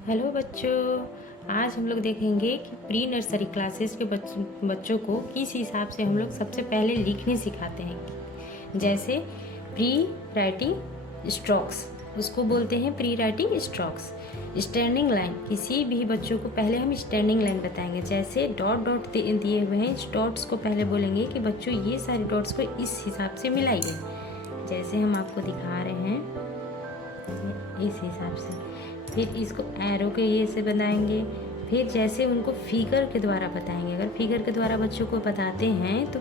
Hello बच्चों, आज हम लोग देखेंगे कि प्री नर्सरी क्लासेस के बच्चों को किस हिसाब से हम लोग सबसे पहले लिखने सिखाते हैं। जैसे प्री राइटिंग स्ट्रोक्स, उसको बोलते हैं pre writing strokes. Standing line, किसी भी बच्चों को पहले हम स्टैंडिंग लाइन बताएंगे। जैसे डॉट डॉट दिए हुए हैं, इस डॉट्स को पहले बोलेंगे कि बच्चों ये सारे डॉट्स को इस हिसाब से मिलाइए। जैसे हम आपको दिखा रहे हैं इस हिसाब से। फिर इसको एरो के ये से बनाएंगे। फिर जैसे उनको फिगर के द्वारा बताएंगे। अगर फिगर के द्वारा बच्चों को बताते हैं तो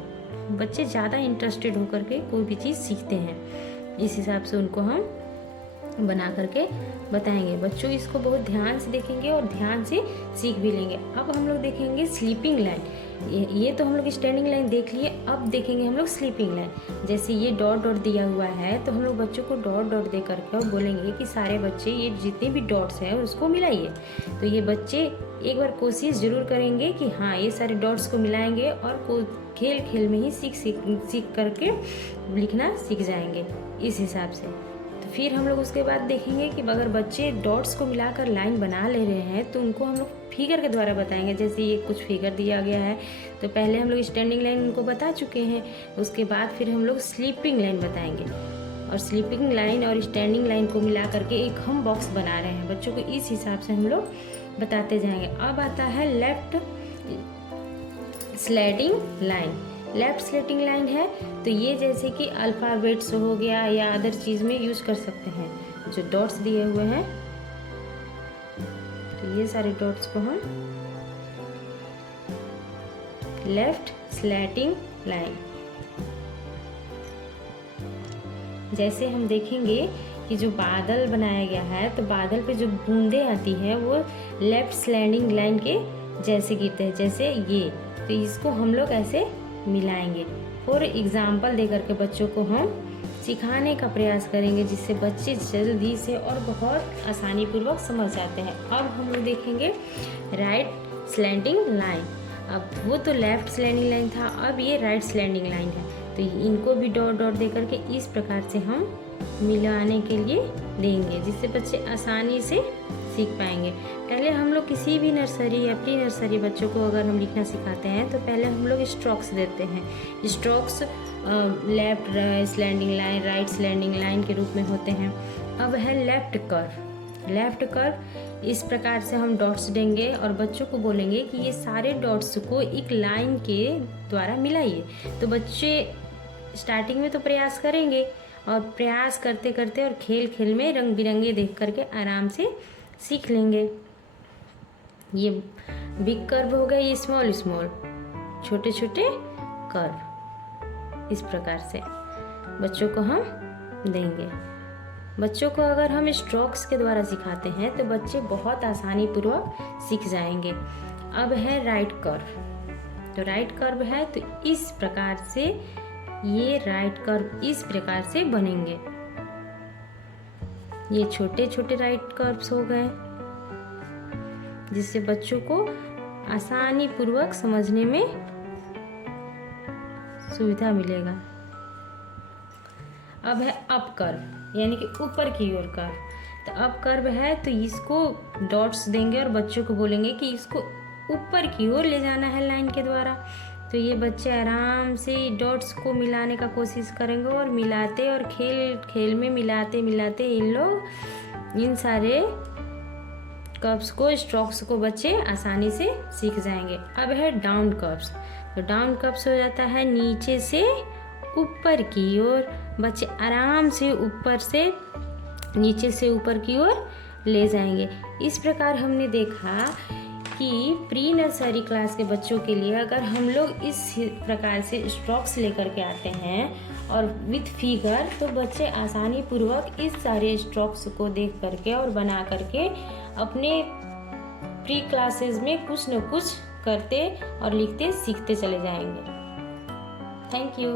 बच्चे ज़्यादा इंटरेस्टेड होकर के कोई भी चीज़ सीखते हैं। इस हिसाब से उनको हम बना करके बताएंगे। बच्चों इसको बहुत ध्यान से देखेंगे और ध्यान से सीख भी लेंगे। अब हम लोग देखेंगे स्लीपिंग लाइन। ये तो हम लोग स्टैंडिंग लाइन देख लिए, अब देखेंगे हम लोग स्लीपिंग लाइन। जैसे ये डॉट डॉट दिया हुआ है तो हम लोग बच्चों को डॉट डॉट दे करके और बोलेंगे कि सारे बच्चे ये जितने भी डॉट्स हैं उसको मिलाइए। तो ये बच्चे एक बार कोशिश ज़रूर करेंगे कि हाँ ये सारे डॉट्स को मिलाएंगे और खेल खेल में ही सीख करके लिखना सीख जाएंगे इस हिसाब से। तो फिर हम लोग उसके बाद देखेंगे कि अगर बच्चे डॉट्स को मिलाकर लाइन बना ले रहे हैं तो उनको हम लोग फिगर के द्वारा बताएंगे। जैसे ये कुछ फिगर दिया गया है तो पहले हम लोग स्टैंडिंग लाइन उनको बता चुके हैं, उसके बाद फिर हम लोग स्लीपिंग लाइन बताएंगे। और स्लीपिंग लाइन और स्टैंडिंग लाइन को मिला करके एक हम बॉक्स बना रहे हैं। बच्चों को इस हिसाब से हम लोग बताते जाएंगे। अब आता है left स्लैडिंग line. Left slanting line है तो ये जैसे कि अल्फ़ाबेट्स हो गया या अदर चीज़ में यूज कर सकते हैं। जो डॉट्स दिए हुए हैं तो ये सारे डॉट्स को हम लेफ्ट स्लैटिंग लाइन। जैसे हम देखेंगे कि जो बादल बनाया गया है तो बादल पे जो बूंदें आती है वो लेफ्ट स्लैडिंग लाइन के जैसे गिरते हैं, जैसे ये। तो इसको हम लोग ऐसे मिलाएंगे। फॉर एग्जाम्पल दे करके बच्चों को हम सिखाने का प्रयास करेंगे जिससे बच्चे जल्दी से और बहुत आसानी पूर्वक समझ जाते हैं। अब हम लोग देखेंगे राइट स्लैंडिंग लाइन। अब वो तो लेफ्ट स्लैंडिंग लाइन था, अब ये राइट स्लैंडिंग लाइन है। तो इनको भी डॉट डॉट दे करके इस प्रकार से हम मिलाने के लिए देंगे जिससे बच्चे आसानी से सीख पाएंगे। पहले हम लोग किसी भी नर्सरी या प्री नर्सरी बच्चों को अगर हम लिखना सिखाते हैं तो पहले हम लोग स्ट्रोक्स देते हैं। Strokes left slanting line, right slanting line के रूप में होते हैं। अब है लेफ्ट कर्व। लेफ्ट कर्व इस प्रकार से हम डॉट्स देंगे और बच्चों को बोलेंगे कि ये सारे डॉट्स को एक लाइन के द्वारा मिलाइए। तो बच्चे स्टार्टिंग में तो प्रयास करेंगे और प्रयास करते करते और खेल खेल में रंग बिरंगे देख करके आराम से सीख लेंगे। ये बिग कर्व हो गया, ये स्मॉल स्मॉल छोटे छोटे कर्व। इस प्रकार से बच्चों को हम देंगे। बच्चों को अगर हम स्ट्रोक्स के द्वारा सिखाते हैं तो बच्चे बहुत आसानी पूर्वक सीख जाएंगे। अब है राइट कर्व। तो राइट कर्व है तो इस प्रकार से ये राइट कर्व इस प्रकार से बनेंगे। ये छोटे छोटे राइट कर्व्स हो गए जिससे बच्चों को आसानी पूर्वक समझने में सुविधा मिलेगा। अब है अप कर्व, यानी कि ऊपर की ओर कर्व। तो अप कर्व है तो इसको डॉट्स देंगे और बच्चों को बोलेंगे कि इसको ऊपर की ओर ले जाना है लाइन के द्वारा। तो ये बच्चे आराम से डॉट्स को मिलाने का कोशिश करेंगे और मिलाते और खेल खेल में मिलाते मिलाते इन लोग इन सारे कर्व्स को स्ट्रोक्स को बच्चे आसानी से सीख जाएंगे। अब है डाउन कर्व्स। तो डाउन कर्व्स हो जाता है नीचे से ऊपर की ओर। बच्चे आराम से ऊपर से नीचे से ऊपर की ओर ले जाएंगे। इस प्रकार हमने देखा कि प्री नर्सरी क्लास के बच्चों के लिए अगर हम लोग इस प्रकार से स्ट्रोक्स लेकर के आते हैं और विथ फिगर तो बच्चे आसानी पूर्वक इस सारे स्ट्रोक्स को देख करके और बना करके अपने प्री क्लासेस में कुछ न कुछ करते और लिखते सीखते चले जाएंगे। Thank you.